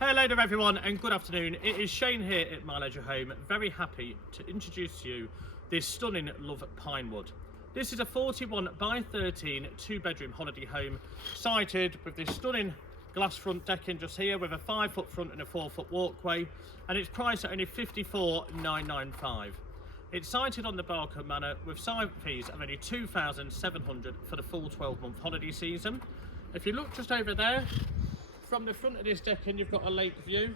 Hello there everyone and good afternoon. It is Shane here at My Leisure Home, very happy to introduce to you this stunning Love Pinewood. This is a 41 by 13 two-bedroom holiday home, sited with this stunning glass front decking just here with a 5-foot front and a 4-foot walkway, and it's priced at only $54,995. It's sited on the Barkham Manor with site fees of only $2,700 for the full 12-month holiday season. If you look just over there, from the front of this decking you've got a lake view,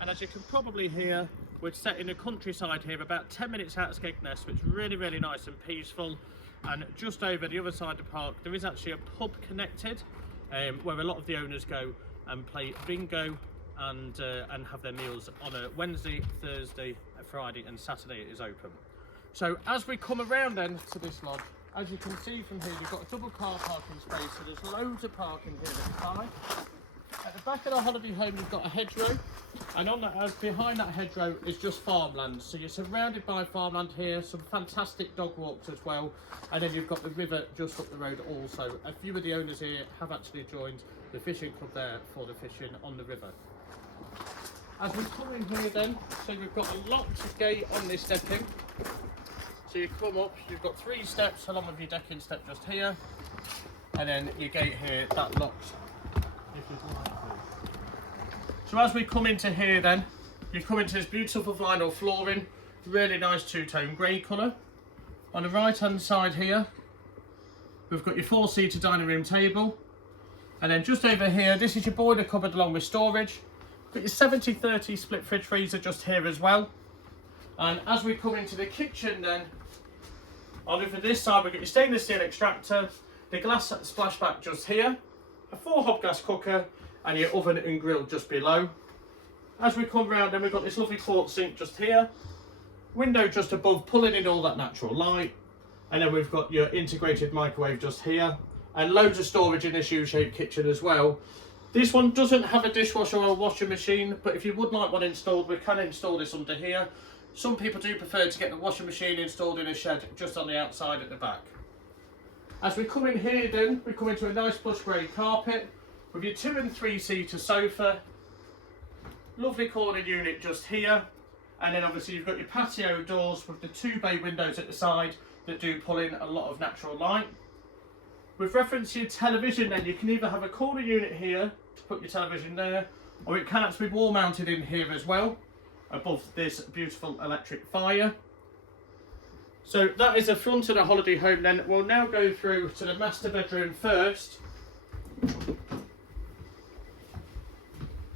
and as you can probably hear, we're set in the countryside here about 10 minutes out of Skegness, so it's really nice and peaceful. And just over the other side of the park there is actually a pub connected, where a lot of the owners go and play bingo and have their meals on a Wednesday, Thursday, Friday and Saturday it is open. So as we come around then to this lodge, as you can see from here, you've got a double car parking space, so there's loads of parking here at the side. At the back of the holiday home you've got a hedgerow, and on that, behind that hedgerow is just farmland, so you're surrounded by farmland here, some fantastic dog walks as well, and then you've got the river just up the road also. A few of the owners here have actually joined the fishing club there for the fishing on the river. As we come in here then, so we've got a locked gate on this decking. So you come up, you've got 3 steps along with your decking step just here, and then your gate here, that locks if you'd like to. So as we come into here then, you come into this beautiful vinyl flooring, really nice two-tone grey colour. On the right hand side here, we've got your 4-seater dining room table, and then just over here, this is your boiler cupboard along with storage. Got your 70/30 split fridge freezer just here as well. And as we come into the kitchen then, over this side we've got your stainless steel extractor, the glass splashback just here, a 4-hob gas cooker, and your oven and grill just below. As we come round then, we've got this lovely quartz sink just here, window just above pulling in all that natural light, and then we've got your integrated microwave just here, and loads of storage in this U-shaped kitchen as well. This one doesn't have a dishwasher or a washing machine, but if you would like one installed, we can install this under here. Some people do prefer to get the washing machine installed in a shed just on the outside at the back. As we come in here then, we come into a nice plush grey carpet with your 2- and 3-seater sofa, lovely corner unit just here, and then obviously you've got your patio doors with the 2 bay windows at the side that do pull in a lot of natural light. With reference to your television then, you can either have a corner unit here to put your television there, or it can actually be wall mounted in here as well, above this beautiful electric fire. So that is the front of the holiday home then. We'll now go through to the master bedroom first.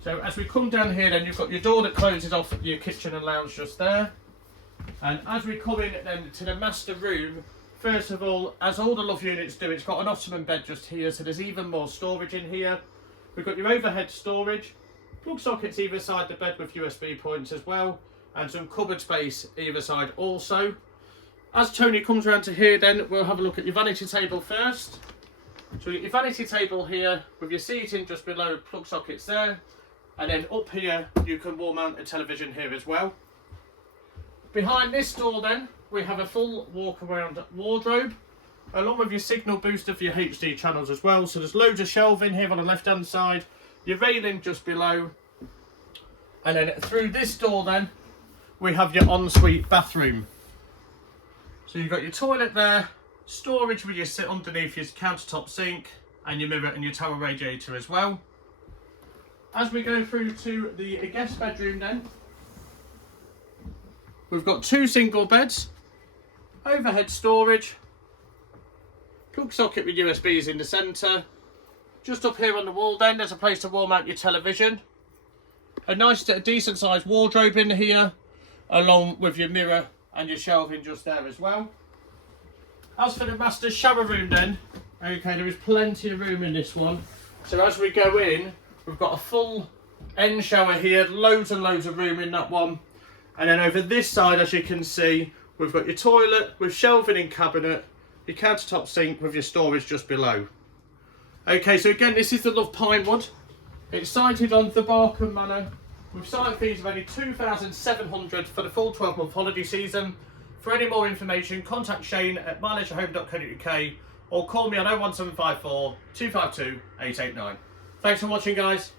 So as we come down here then, you've got your door that closes off your kitchen and lounge just there. And as we come in then to the master room, first of all, as all the Love units do, it's got an ottoman bed just here, so there's even more storage in here. We've got your overhead storage, plug sockets either side the bed with USB points as well, and some cupboard space either side also. As Tony comes around to here then, we'll have a look at your vanity table first. So your vanity table here with your seating just below, plug sockets there, and then up here you can wall mount a television here as well. Behind this door then, we have a full walk around wardrobe, along with your signal booster for your HD channels as well. So there's loads of shelving here on the left hand side, your railing just below, and then through this door then we have your ensuite bathroom. So you've got your toilet there, storage where you sit underneath your countertop sink, and your mirror and your towel radiator as well. As we go through to the guest bedroom then, we've got 2 single beds, overhead storage, plug socket with USBs in the centre. Just up here on the wall then, there's a place to wall mount your television. A nice decent sized wardrobe in here, along with your mirror and your shelving just there as well. As for the master shower room then, okay, there is plenty of room in this one. So as we go in, we've got a full end shower here, loads and loads of room in that one. And then over this side, as you can see, we've got your toilet with shelving and cabinet, your countertop sink with your storage just below. Okay, so again, this is the Love Pinewood. It's sited on the Barkham Manor with site fees of only $2,700 for the full 12-month holiday season. For any more information, contact Shane at 𝗙𝗘𝗘𝗦 or call me on 01754 252 889. Thanks for watching, guys.